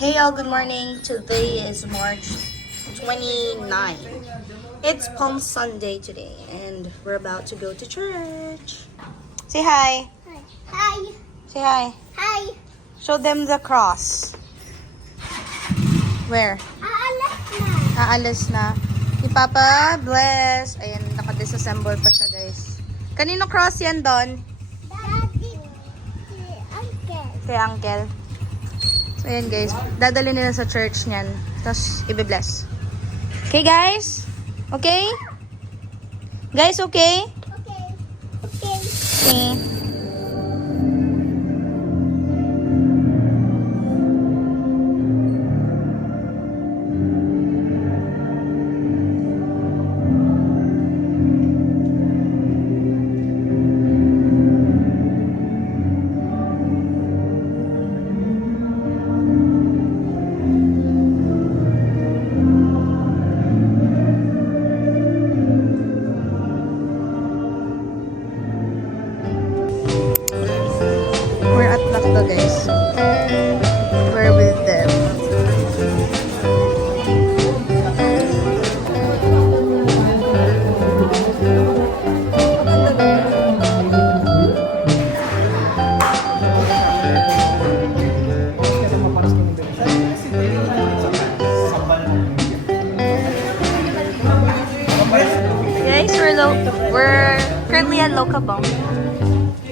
Hey y'all, good morning. Today is March 29. It's Palm Sunday today and we're about to go to church. Say hi. Hi. Say hi. Hi. Show them the cross. Where? Aalas na. Aalis na. Si Papa, bless. Ayan, naka-disassemble pa siya guys. Kanino cross yan, Don? Daddy. Si Uncle. Kay Uncle. So, ayan guys. Dadali nila sa church niyan. Tapos, i-bless. Okay, guys? Okay? Guys, okay? Okay. Okay. Okay. We're at Lakdo, guys. We're with them. Guys, we're currently at Lokabong.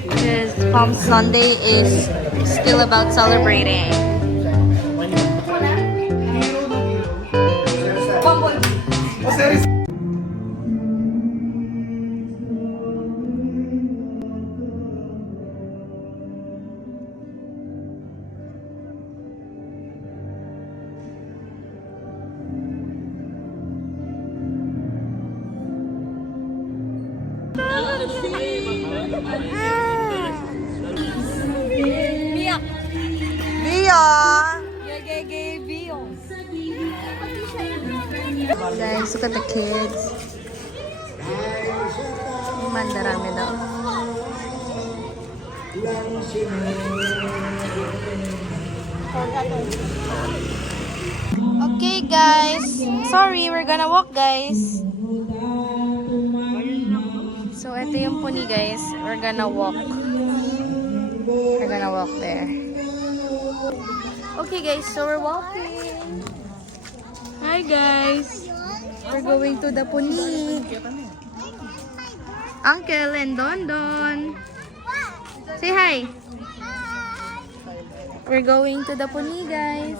Because Palm Sunday is still about celebrating. Bia! Guys, look at the kids. Mandarami daw. Okay, guys. Sorry, we're gonna walk, guys. So, ito yung puni, guys. We're gonna walk. We're gonna walk there. Okay, guys. So, we're walking. Hi, guys. We're going to the puni. Uncle and Don Don. Say hi. We're going to the puni, guys.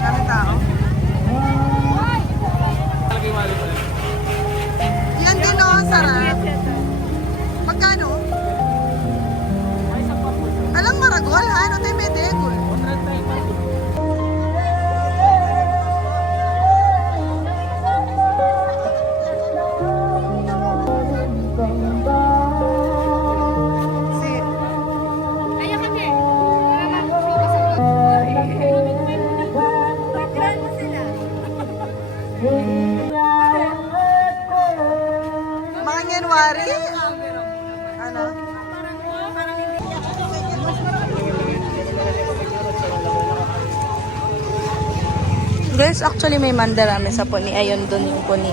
Dami tao. Yan din o, sarap. Magkano? Alang maragol ha? Ano tayo may degol? Mga January? Ano? Guys, actually may mandarami sa puni. Ayun, dun yung puni.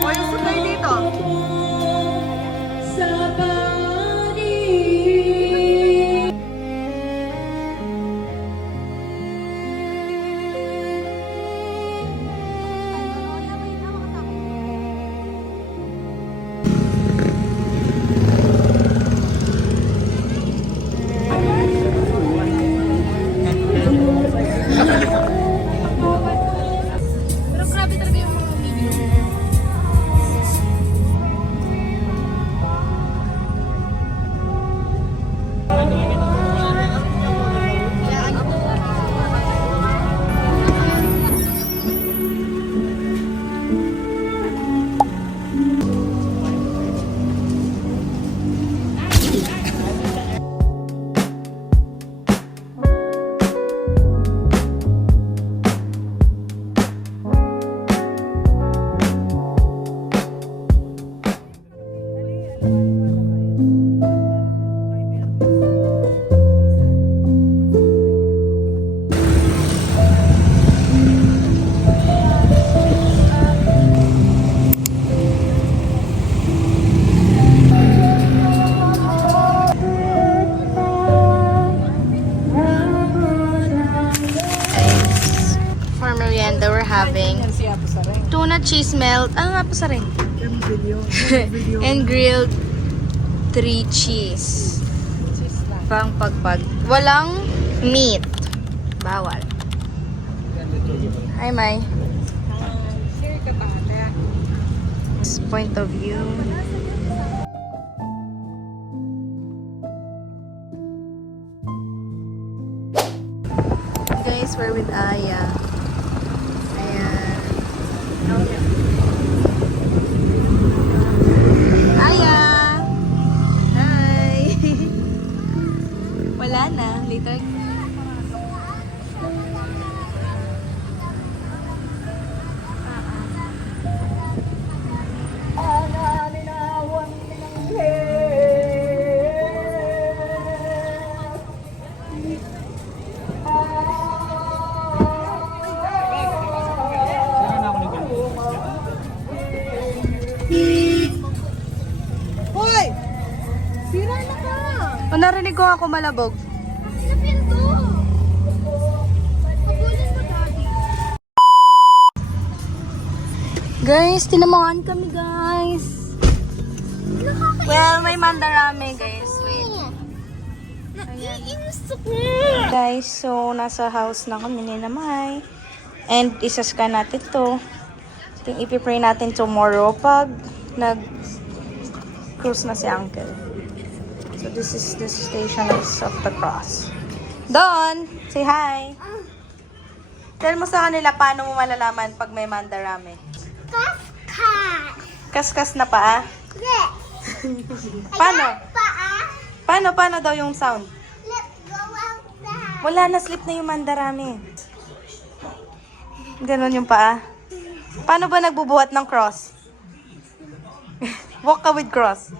O, yung sukay dito. having tuna cheese melt. Ano nga po sa rin? And grilled 3 cheese. Pang pagpag. Walang meat. Bawal. Hi, Mai. Point of view. Guys, we're with Aya. Ayan. Aya! Hi! Wala na. Later. Hoy! Sira na ka! O, narinig ko ako malabog. Napil ko. Pagulin mo, Daddy. Guys, tinamaan kami, guys. Well, may mandarame, guys. Wait. Naiinis ako. Guys, so nasa house na kami ni Namay. And isascan natin to. Ito yung ipipray natin tomorrow pag nag-cruise na si Uncle. So this is the station of the cross. Don, say hi. Tell mo sa kanila paano mo malalaman pag may mandarame. Kaskas. Kaskas na paa. Yes. Paano? Paa. Paano daw yung sound? Let's go outside. Wala na, slip na yung mandarame. Ganon yung paa. Paano ba nagbubuhat ng cross? Walk ka with cross.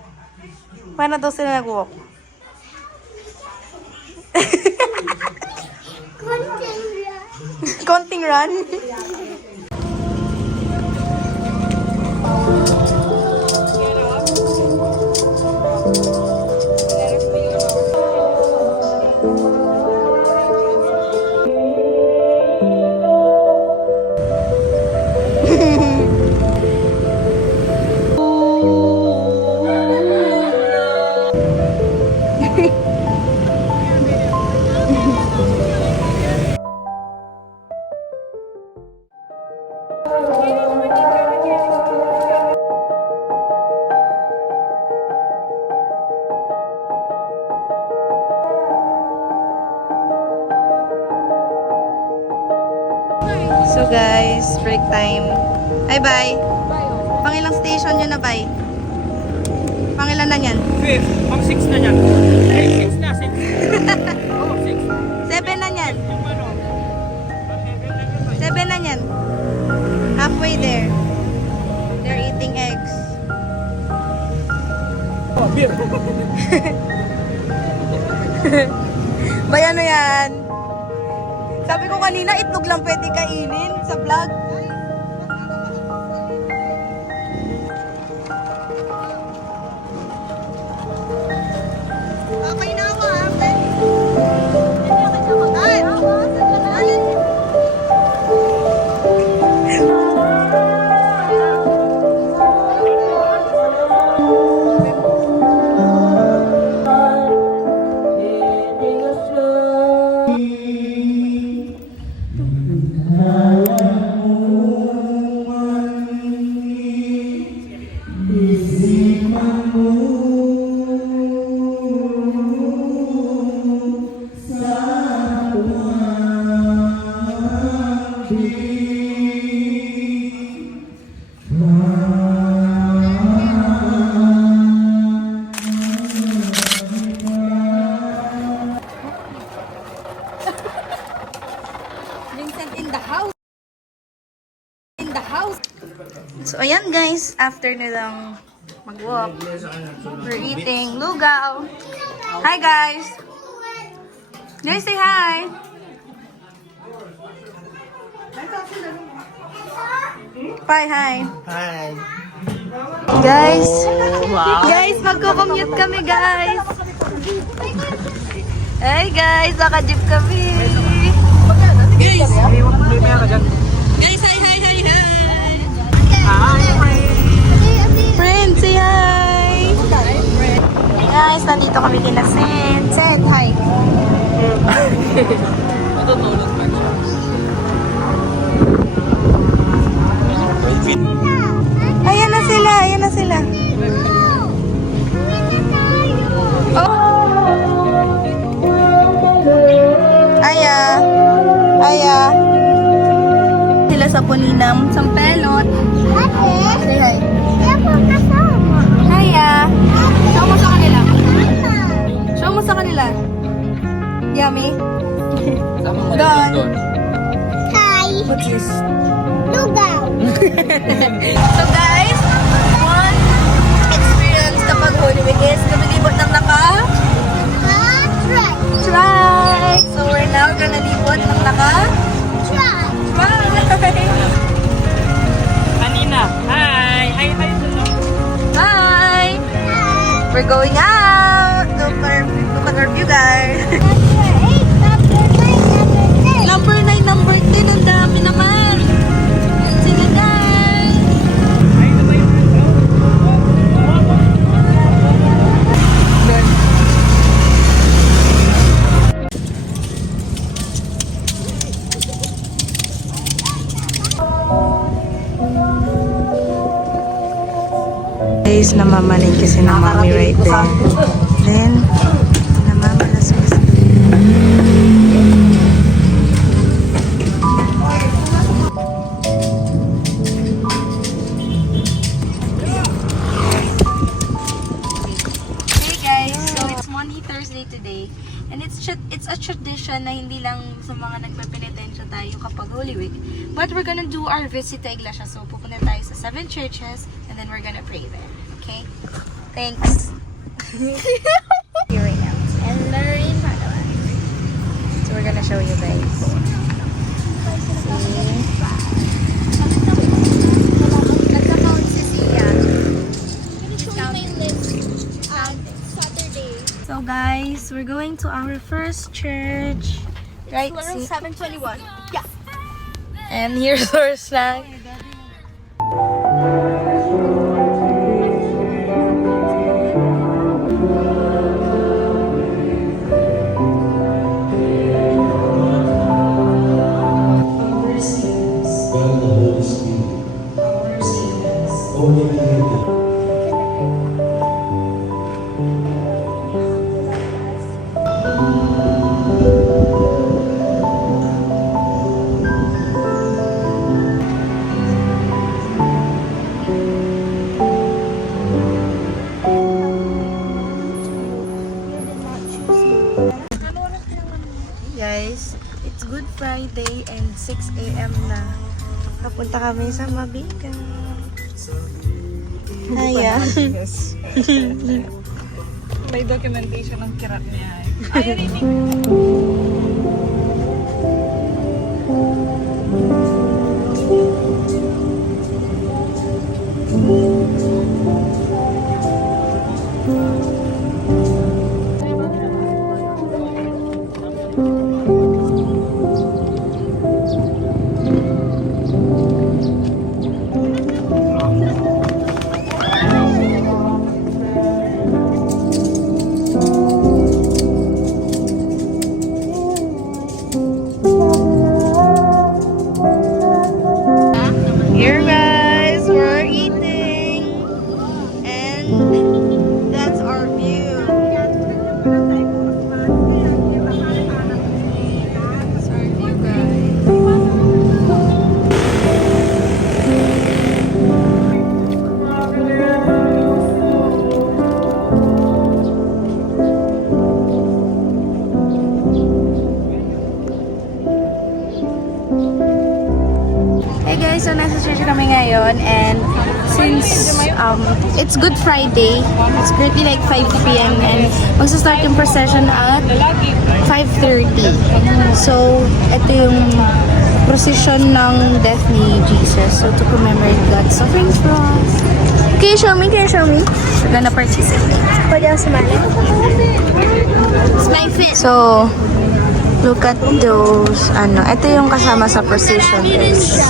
Paano daw sila nag-walk? Konting run. So guys, break time. Hi, bye. Pangilang station yun na, bye? Pangilan na yan? Fifth, pang 6 na yan. Ay, 6 na, 6. Oo, 6. 7 na yan. Yung ano, 7 na yan. Halfway there. They're eating eggs. oh, beer. Bay, ano yan? Sabi ko kanina, itlog lang pwede kainin sa vlog. Okay na ako, ate. Ay, alin? Vincent in the house. In the house. So, ayan guys. After nilang mag-walk, we're eating lugaw. Hi guys. Guys, say hi. Bye, hi. Hi. Guys. Wow. Guys, magko-commute kami, guys. Hey guys, naka-jeep kami. Guys, may ka dyan. Guys, hi, hi. natutulog man siya. Ayan na sila, ayan na sila. Oh. Aya. Aya. Sila sa Puninam, Sampelot. Say hi. Hiya. Show mo sa kanila. Show mo sa kanila. Yummy. Done. Hi. What's this? Lugaw. So guys, one experience kapag Holy Week is lumilibot ng naka-trike. So we're now gonna libot ng naka-trike. Kanina. Hi! Hi, hi, Suno. Hi! We're going out! Look at our view, guys. Number 9, number 10, ang dami naman. Yan sila, guys. Ay, ito ba yung ano? Guys, namamanin kasi ng mommy right there. Then, namamalasmas. Hey guys, so it's Monday, Thursday today. And it's a tradition na hindi lang sa mga nagpe-penitensya tayo kapag Holy Week. But we're gonna do our visit to Iglesia. So pupunta tayo sa 7 churches and then we're gonna pray there. Okay? Thanks. Here right now. And Lorraine Padawan. So we're gonna show you guys. See? Nagka-count si Sia. Saturday. So guys, we're going to our first church. Right? See? 721. Yeah. And here's our snack. Guys, it's Good Friday and 6 a.m. na. Napunta kami sa Mabiga. Hiya. Yes. May documentation ng kirat niya. Ay, Here guys, we're eating. And that's our view. That's our view, guys. Hey guys, so nasa church kami ngayon and since it's Good Friday, it's currently like 5 p.m. and magsa-start yung procession at 5:30. So, ito yung procession ng death ni Jesus. So, to commemorate God's suffering cross. Can you show me? Can you show me? We're gonna participate. Pwede ako sumali? It's my fit. So, look at those, ito yung kasama sa procession, guys.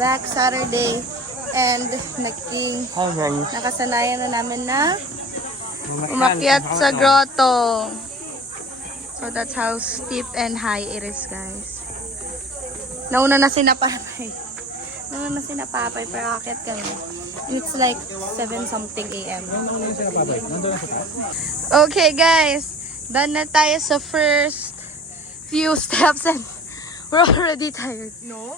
Back Saturday and nakasanayan na namin na umakyat sa grotto. So that's how steep and high it is, guys. Nauna na si Napapay. Pero akyat kami. And it's like 7 something a.m. Okay, guys. Done na tayo sa first few steps and we're already tired. No.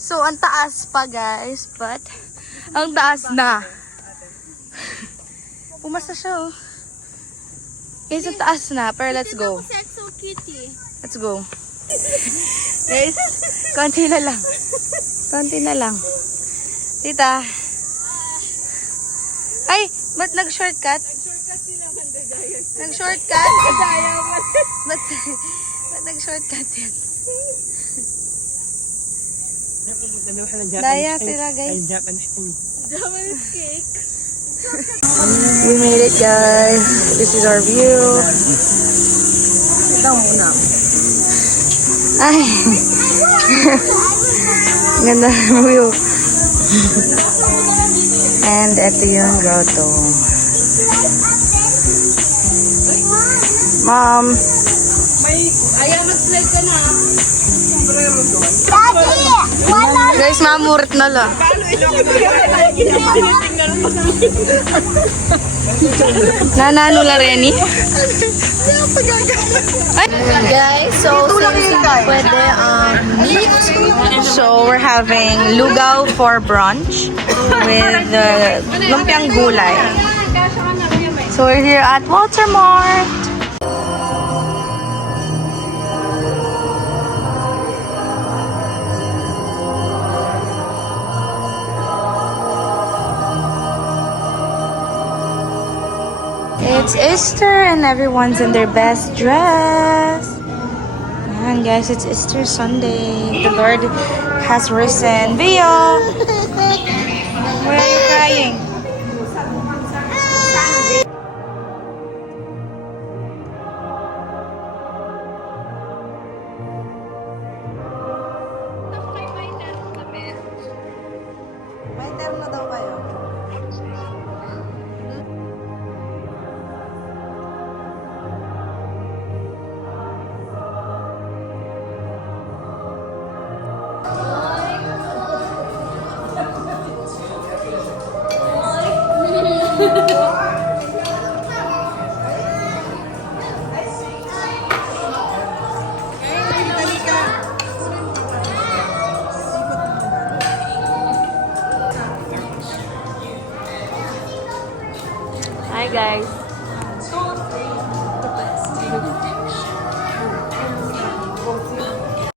So, ang taas pa, guys. But, ang taas na. Pumasa siya, oh. Guys, ang taas na. Pero let's go. So kitty. Let's go. Guys, konti na lang. Tita. Ay, ba't nag-shortcut? Nag-shortcut? Ba't nag-shortcut yan? Daya sila, guys. Japanese cake. We made it, guys. This is our view. Ito muna. Ay. Ganda ng view. And ito yung grotto. Mom. Ayaw, mag-slide ka na. Guys, mamurit na lang. Nanano la Reni? Guys, so since hindi pwede meat, so we're having lugaw for brunch with lumpiang gulay. So we're here at Watermart. It's Easter and everyone's in their best dress. And guys, it's Easter Sunday. The Lord has risen. Vio! Why are you crying? May terno daw kayo. Hi guys.